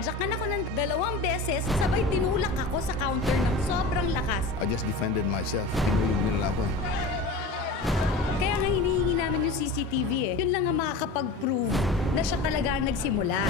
Sinadyakan ako ng 2 beses, sabay tinulak ako sa counter ng sobrang lakas. I just defended myself. Tinulog nila ako. Kaya nga hinihingi namin yung CCTV eh. Yun lang ang makakapag-prove na siya talaga ang nagsimula.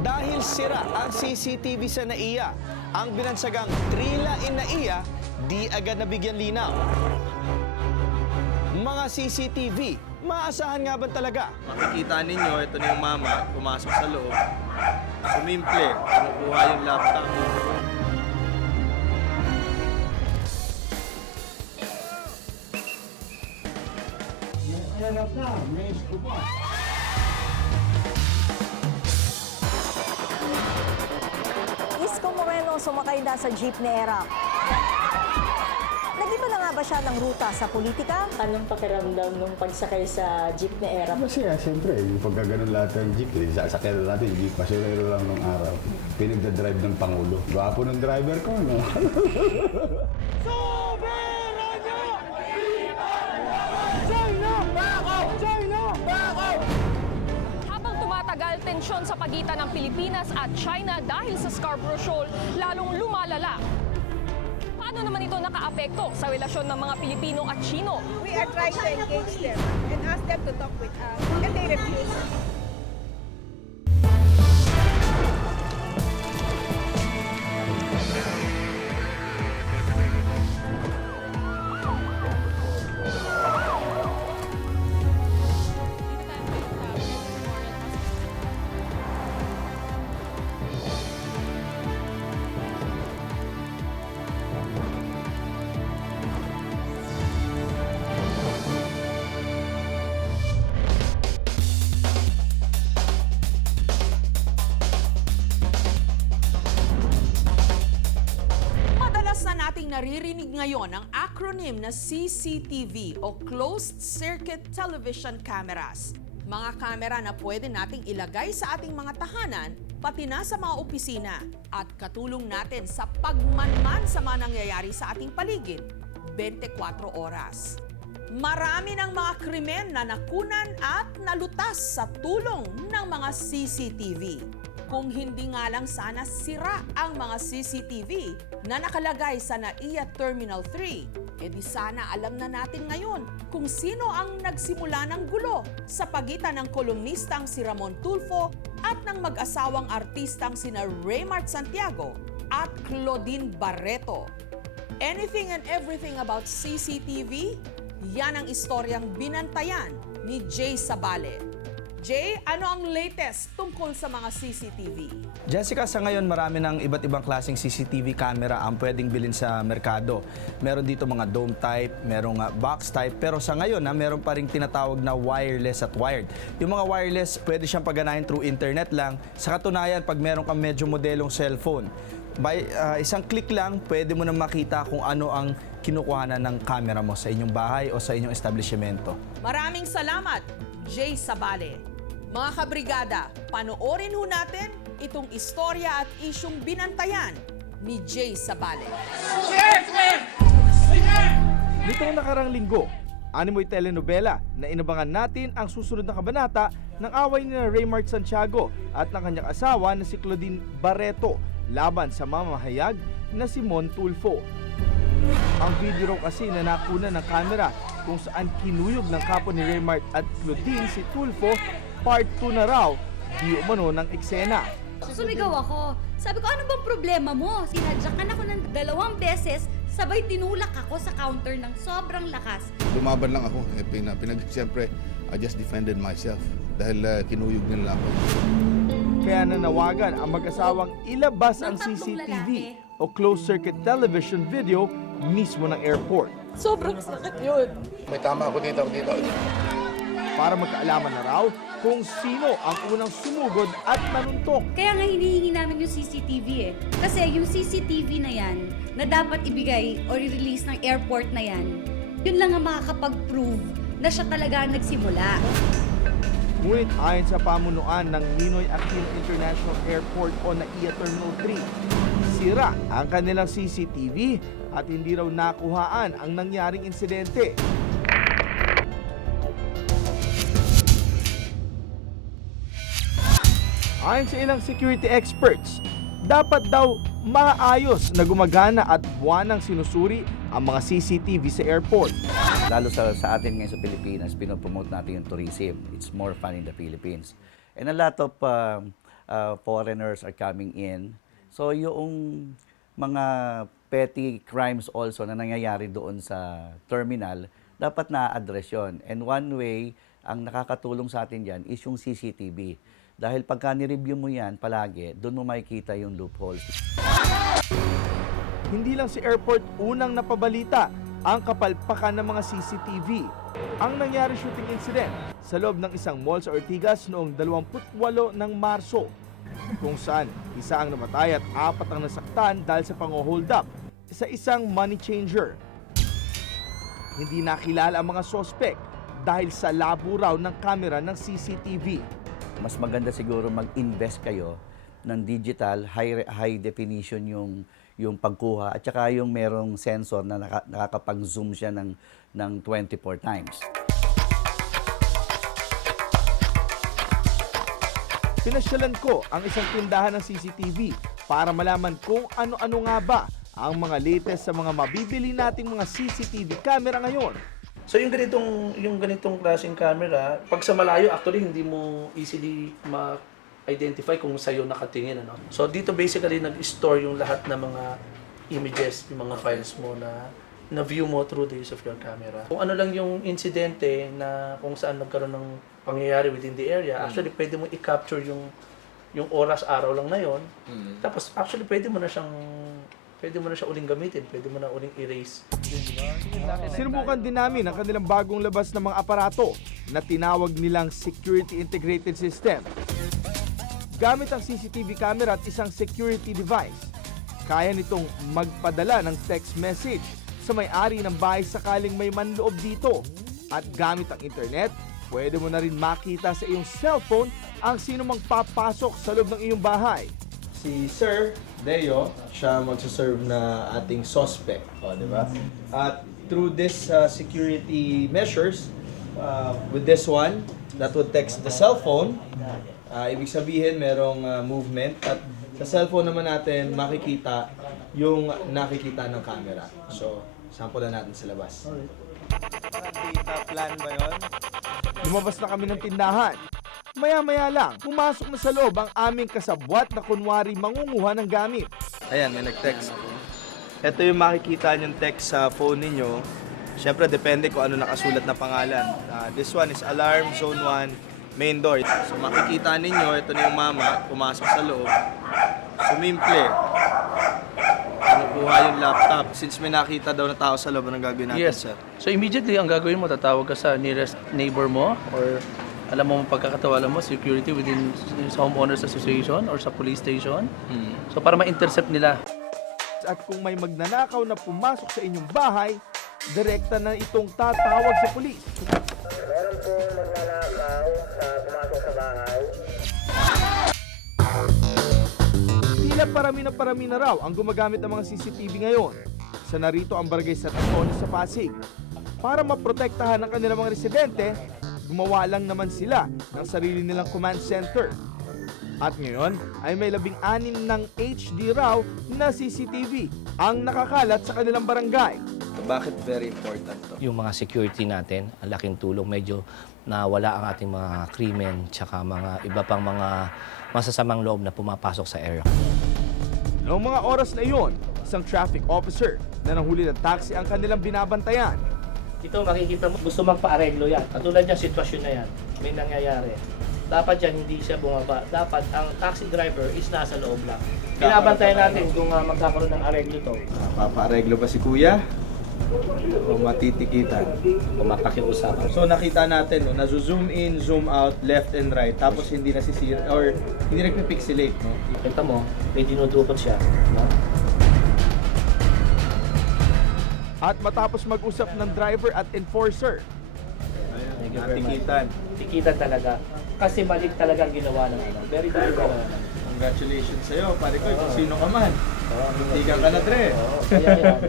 Dahil sira ang CCTV sa NAIA, ang binansagang Trila in NAIA, di agad nabigyan linaw. Mga CCTV, maasahan nga ba talaga? Makikita ninyo, ito na yung mama, pumasok sa loob. Sumimple, kinukuha yung laptop. Isko Moreno sumakay na sa jeep ni Erap. Nag-iba na nga ba siya ng ruta sa politika? Anong pakiramdam nung pagsakay sa jeep ni Erap? Masaya, siyempre. Yung pagkaganon lahat ng jeep, sasakyan na natin yung jeep. Pasirero lang ng araw. Pinagdadrive ng Pangulo. Gwapo ng driver ko, no? Habang tumatagal, tensyon sa pagitan ng Pilipinas at China dahil sa Scarborough Shoal lalong lumalala. Paano naman ito nakaapekto sa relasyon ng mga Pilipino at Chino? We are trying to engage them and ask them to talk with us, and they refuse. Naririnig ngayon ang acronym na CCTV o Closed Circuit Television Cameras. Mga kamera na pwede nating ilagay sa ating mga tahanan, pati na sa mga opisina, at katulong natin sa pagmanman sa mga nangyayari sa ating paligid, 24 oras. Marami ng mga krimen na nakunan at nalutas sa tulong ng mga CCTV. Kung hindi nga lang sana sira ang mga CCTV na nakalagay sa NAIA Terminal 3, edi sana alam na natin ngayon kung sino ang nagsimula ng gulo sa pagitan ng kolumnistang si Ramon Tulfo at ng mag-asawang artistang sina Raymart Santiago at Claudine Barreto. Anything and everything about CCTV? Yan ang istoryang binantayan ni Jay Sabale. Jay, ano ang latest tungkol sa mga CCTV? Jessica, sa ngayon marami ng iba't ibang klaseng CCTV camera ang pwedeng bilhin sa merkado. Meron dito mga dome type, merong box type, pero sa ngayon meron pa ring tinatawag na wireless at wired. Yung mga wireless, pwede siyang pagganahin through internet lang. Sa katunayan, pag meron kang medyo modelong cellphone, by isang click lang, pwede mo na makita kung ano ang kinukuhanan ng camera mo sa inyong bahay o sa inyong establishmento. Maraming salamat, Jay Sabale. Mga kabrigada, panoorin ho natin itong istorya at isyong binantayan ni Jay Sabale. Nitong nakarang linggo, animoy telenovela na inabangan natin ang susunod na kabanata ng away ni Raymart Santiago at ng kanyang asawa na si Claudine Barreto laban sa mamahayag na si Mon Tulfo. Ang video raw kasi na nakuna ng kamera kung saan kinuyog ng kapo ni Raymart at Claudine si Tulfo, part 2 na raw, di umano ng eksena. Sumigaw ako. Sabi ko, ano bang problema mo? Sinadyakan ako ng 2 beses, sabay tinulak ako sa counter ng sobrang lakas. Lumaban lang ako. Siyempre, I just defended myself dahil kinuyog nila ako. Kaya nanawagan ang mag-asawang ilabas ang CCTV o closed circuit television video mismo ng airport. Sobrang sakit yun. May tama ako dito. Para magkaalaman na raw kung sino ang unang sumugod at nanuntok. Kaya nga hinihingi namin yung CCTV eh. Kasi yung CCTV na yan, na dapat ibigay o release ng airport na yan, yun lang ang makakapag-prove na siya talaga ang nagsimula. Ngunit ayon sa pamunuan ng Ninoy Aquino International Airport o NAIA Terminal 3, sira ang kanilang CCTV at hindi raw nakuhaan ang nangyaring insidente. Ayon sa ilang security experts, dapat daw maayos na gumagana at buwanang sinusuri ang mga CCTV sa airport. Lalo sa atin ngayon sa Pilipinas, pinopromote natin yung tourism. It's more fun in the Philippines. And a lot of foreigners are coming in. So yung mga petty crimes also na nangyayari doon sa terminal, dapat na-address yun. And one way, ang nakakatulong sa atin dyan is yung CCTV. Dahil pagka ni-review mo yan palagi, doon mo makikita yung loopholes. Hindi lang si airport unang napabalita ang kapalpakan ng mga CCTV. Ang nangyari shooting incident sa loob ng isang mall sa Ortigas noong 28 ng Marso, kung saan isa ang namatay at 4 ang nasaktan dahil sa pang-hold up sa isang money changer. Hindi nakilala ang mga sospek dahil sa labo raw ng kamera ng CCTV. Mas maganda siguro mag-invest kayo ng digital, high definition yung pagkuha at saka yung merong sensor na nakakapag-zoom siya ng 24 times. Pinasyalan ko ang isang tindahan ng CCTV para malaman kung ano-ano nga ba ang mga latest sa mga mabibili nating mga CCTV camera ngayon. So yung ganitong klaseng camera, pag sa malayo actually hindi mo easily ma-identify kung sa'yo nakatingin, ano. So dito basically nag-store yung lahat ng mga images, yung mga files mo na view mo through the use of your camera. Kung ano lang yung insidente na kung saan nagkaroon ng pangyayari within the area, actually pwede mo i-capture yung oras, araw lang na yon. Tapos actually pwede mo na siya uling gamitin, pwede mo na uling erase. Sinubukan din namin ang kanilang bagong labas ng mga aparato na tinawag nilang Security Integrated System. Gamit ang CCTV camera at isang security device, kaya nitong magpadala ng text message sa may-ari ng bahay sakaling may manloob dito. At gamit ang internet, pwede mo na rin makita sa iyong cellphone ang sino mang papasok sa loob ng iyong bahay. Si Sir Deo, siya magsaserve na ating suspect, di ba? At through this security measures, with this one, that would text the cellphone, ibig sabihin merong movement, at sa cellphone naman natin makikita yung nakikita ng camera. So, sample na natin sa labas. Data plan ba yun? Lumabas na kami ng tindahan. Maya-maya lang, pumasok na sa loob ang aming kasabwat na kunwari mangunguha ng gamit. Ayan, may nag-text. Ito yung makikita niyong text sa phone ninyo. Siyempre, depende kung ano nakasulat na pangalan. This one is Alarm Zone 1 Main Door. So makikita ninyo, ito na yung mama, pumasok sa loob. Sumimple. Kinukuha yung laptop. Since may nakita daw na tao sa loob, anong gagawin natin, Yes. sir? So immediately ang gagawin mo, tatawag ka sa nearest neighbor mo or alam mo pagkakatawalan mo, security within sa homeowners association or sa police station. So para ma-intercept nila. At kung may magnanakaw na pumasok sa inyong bahay, direkta na itong tatawag sa pulis. Meron po magnanakaw na pumasok sa bahay. Tila parami na raw ang gumagamit ng mga CCTV ngayon. Sa narito ang barangay San Antonio sa Pasig. Para maprotektahan ang kanilang mga residente, gumawa lang naman sila ng sarili nilang command center. At ngayon ay may 16 ng HD raw na CCTV ang nakakalat sa kanilang barangay. Bakit very important to? Yung mga security natin, ang laking tulong, medyo nawala ang ating mga krimen tsaka mga iba pang mga masasamang loob na pumapasok sa area. Noong mga oras na iyon, isang traffic officer na nahuli ng taxi ang kanilang binabantayan. Ito makikita mo, gusto magpa-areglo yan. Katulad yung sitwasyon na yan, may nangyayari. Dapat yan hindi siya bumaba. Dapat ang taxi driver is nasa loob lang. Binabantayan natin kung magkakaroon ng areglo to. Papa-areglo ba si kuya? O matitikitan? Kung mapakiusapan. So nakita natin, no, na-zoom in, zoom out, left and right, tapos hindi nasisira, or hindi nagpipixelate, no? Kita mo, may dinudukot siya. No? At matapos mag-usap ng driver at enforcer, Natikitan. Tikitan talaga. Kasi mali talaga ang ginawa ng ano. Very bad ginawa. Congratulations sa'yo, pare ko, kung sino ka man. Hindi ka na, Dre. Kaya yan.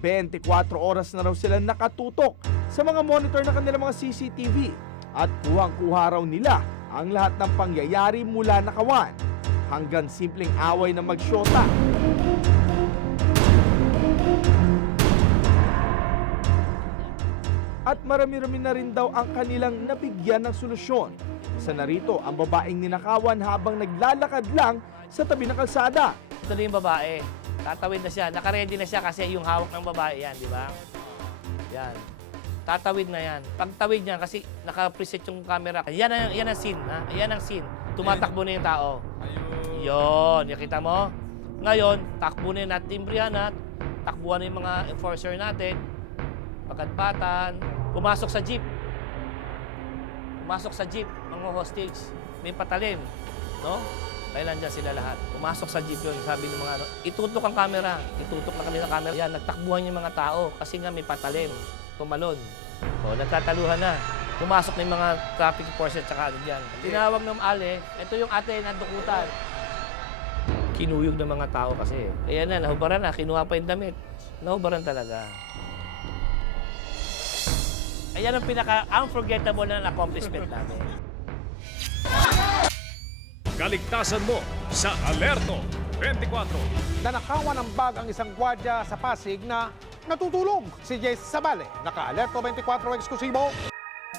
24 oras na raw sila nakatutok sa mga monitor na kanilang mga CCTV at kuhang-kuha raw nila ang lahat ng pangyayari mula nakawan hanggang simpleng away na magsyota. At marami-rami na rin daw ang kanilang nabigyan ng solusyon. Isa na rito ang babaeng ninakawan habang naglalakad lang sa tabi ng kalsada. Ito na yung babae. Tatawid na siya. Nakaready na siya kasi yung hawak ng babae yan, di ba? Yan. Tatawid na yan. Pagtawid niya kasi naka-preset yung camera. Yan ang scene. Ha? Yan ang scene. Tumatakbo na yung tao. Yun. Nakita mo? Ngayon, takbo na yung natimbrihan at takbuhan na yung mga enforcer natin. Pagkatpatan. Pumasok sa jeep. Pumasok sa jeep. Mga hostage. May patalim. No? Kaya nandyan sila lahat. Pumasok sa jeep yun. Sabi ng mga itutok ang camera. Itutok na kanila camera. Yan, nagtakbuhan yung mga tao kasi nga may patalim. Tumalon. O, nagtataluhan na. Pumasok na yung mga traffic enforcer tsaka dyan. Tinawag ng ale, ito yung ate na dukutan. Kinuyog ng mga tao kasi. Ayan na, nahubaran na. Kinuha pa yung damit. Nahubaran talaga. Ayan ang pinaka-unforgettable na accomplishment namin. Kaligtasan mo sa Alerto 24. Nanakawan ng bag ang isang gwardiya sa Pasig na natutulog. Si Jace Sabale, naka-Alerto 24 eksklusibo.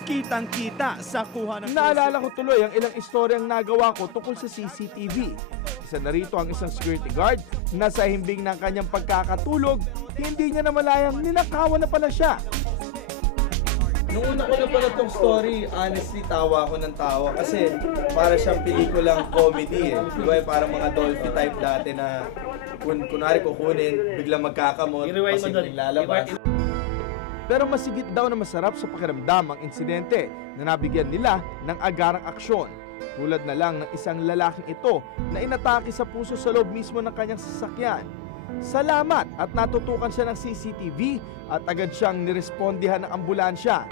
Kitang-kita sa kuha ng... Naalala ko tuloy ang ilang istoryang nagawa ko tungkol sa CCTV. Isa na rito ang isang security guard na sa himbing ng kanyang pagkakatulog, hindi niya namalayang ninakawan na pala siya. Nung una ko na pala itong story, honestly, tawa ako ng tawa kasi para siyang pelikulang comedy eh. Di ba? Parang mga Dolphy type dati na kunwari kukunin, biglang magkakamot, pasimpleng lalabas. Pero masigit daw na masarap sa pakiramdam ang insidente na nabigyan nila ng agarang aksyon. Tulad na lang ng isang lalaking ito na inatake sa puso sa loob mismo ng kanyang sasakyan. Salamat at natutukan siya ng CCTV at agad siyang nirespondihan ng ambulansya.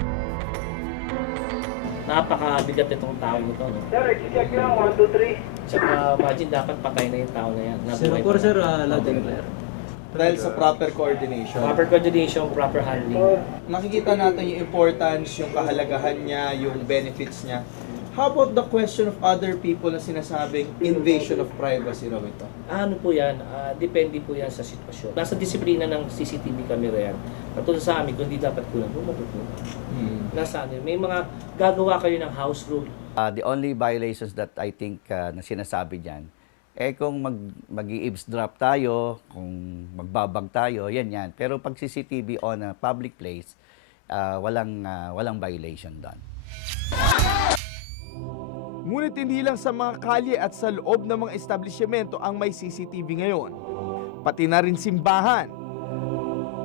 Napakabigat itong tao nito, no? Sir, check lang. 1, 2, 3. Tsaka imagine, dapat patay na yung tao na yan. Loud and clear. Dahil sa proper coordination. Proper coordination, proper handling. Nakikita natin yung importance, yung kahalagahan niya, yung benefits niya. How about the question of other people na sinasabing invasion of privacy raw ito? Ano po yan? Depende po yan sa sitwasyon. Nasa disiplina ng CCTV camera yan. Katulad sa amin, kung di dapat kulang, matutunan. Nasa ano, may mga gagawa kayo ng house rule. The only violations that I think na sinasabi diyan kung mag-eavesdrop tayo, kung magbabag tayo, yan. Pero pag CCTV on a public place, walang violation doon. Ngunit hindi lang sa mga kalye at sa loob ng mga establishmento ang may CCTV ngayon. Pati na rin simbahan.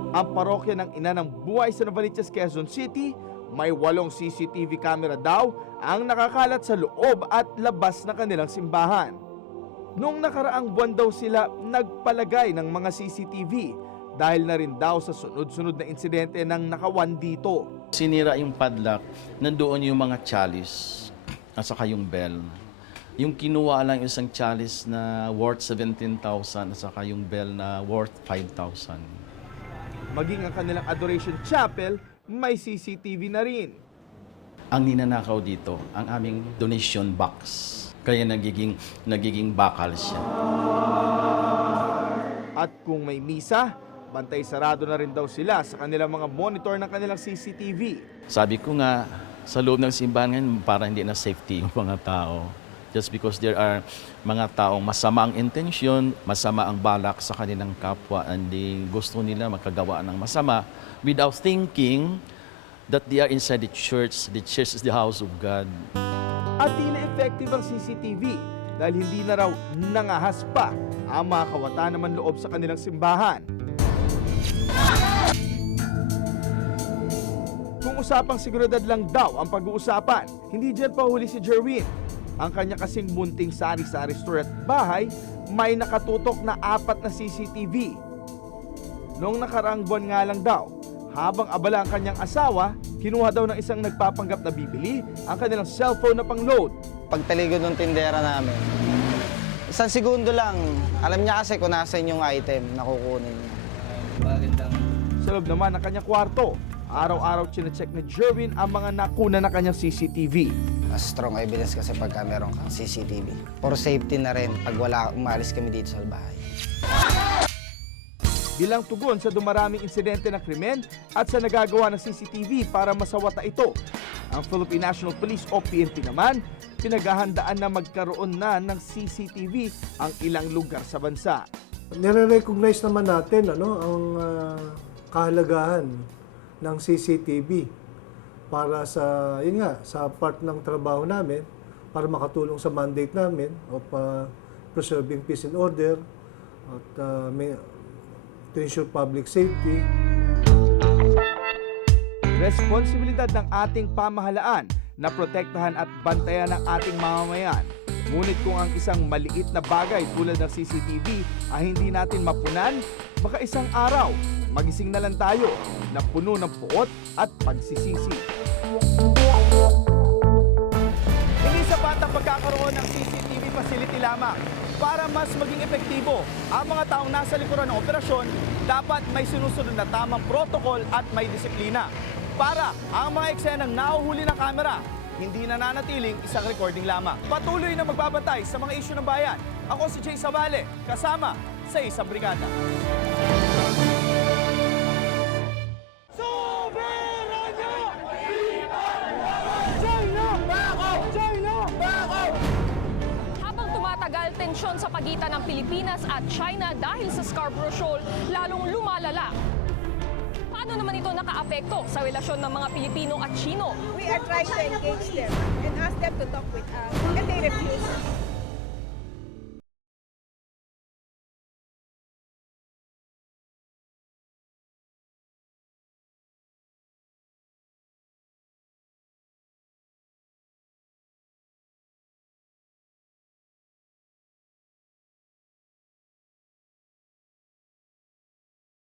Ang parokya ng Ina ng Buhay sa Novaliches, Quezon City, may 8 CCTV camera daw ang nakakalat sa loob at labas ng kanilang simbahan. Noong nakaraang buwan daw sila nagpalagay ng mga CCTV dahil na rin daw sa sunod-sunod na insidente ng nakawan dito. Sinira yung padlock, nandoon yung mga chalice at saka yung bell. Yung kinuha lang isang chalice na worth 17,000 at saka yung bell na worth 5,000. Maging ang kanilang adoration chapel, may CCTV na rin. Ang ninanakaw dito, ang aming donation box. Kaya nagiging bakal siya. At kung may misa, bantay sarado na rin daw sila sa kanilang mga monitor ng kanilang CCTV. Sabi ko nga, sa loob ng simbahan ngayon, para hindi na safety yung mga tao. Just because there are mga taong masama ang intensyon, masama ang balak sa kanilang kapwa, and gusto nila makagawa ng masama without thinking that they are inside the church. The church is the house of God. At tila effective ang CCTV dahil hindi na raw nangahas pa ang mga kawatan naman loob sa kanilang simbahan. Kung usapang seguridad lang daw ang pag-uusapan, hindi dyan pahuli si Jerwin. Ang kanya kasing bunting sari-sari store at bahay, may nakatutok na 4 na CCTV. Noong nakaraang buwan nga lang daw, habang abala ang kanyang asawa, kinuha daw ng isang nagpapanggap na bibili ang kanilang cellphone na pang-load. Pagtaligod ng tindera namin, 1 segundo lang, alam niya kasi kung nasan yung item na kukunin niya. Sa loob naman ng kanyang kwarto, Araw-araw chinecheck ni Jerwin ang mga nakuna na kanyang CCTV. Mas strong evidence kasi pagka meron kang CCTV. For safety na rin pag umalis kami dito sa bahay. Bilang tugon sa dumaraming insidente ng krimen at sa nagagawa ng CCTV para masawata ito, ang Philippine National Police o PNP naman, pinaghahandaan na magkaroon na ng CCTV ang ilang lugar sa bansa. Nire-recognize naman natin ang kahalagahan ng CCTV para sa sa part ng trabaho namin para makatulong sa mandate namin of preserving peace and order at to ensure public safety. Responsibilidad ng ating pamahalaan na protektahan at bantayan ang ating mamamayan. Ngunit kung ang isang maliit na bagay tulad ng CCTV ay hindi natin mapunan, baka isang araw magising na lang tayo na puno ng puot at pagsisisi. Hindi sapat ang pagkakaroon ng CCTV facility lamang. Para mas maging epektibo ang mga taong nasa likuran ng operasyon, dapat may sinusunod na tamang protocol at may disiplina. Para ang mga eksenang nahuhuli ng kamera, hindi nananatiling isang recording lamang. Patuloy na magbabantay sa mga isyu ng bayan. Ako si Jay Sabale, kasama sa isang brigada. Habang tumatagal, tensyon sa pagitan ng Pilipinas at China dahil sa Scarborough Shoal lalong lumalala. Paano naman ito nakaapekto sa relasyon ng mga Pilipino at Chino? We are trying to engage them and ask them to talk with us, and they refuse.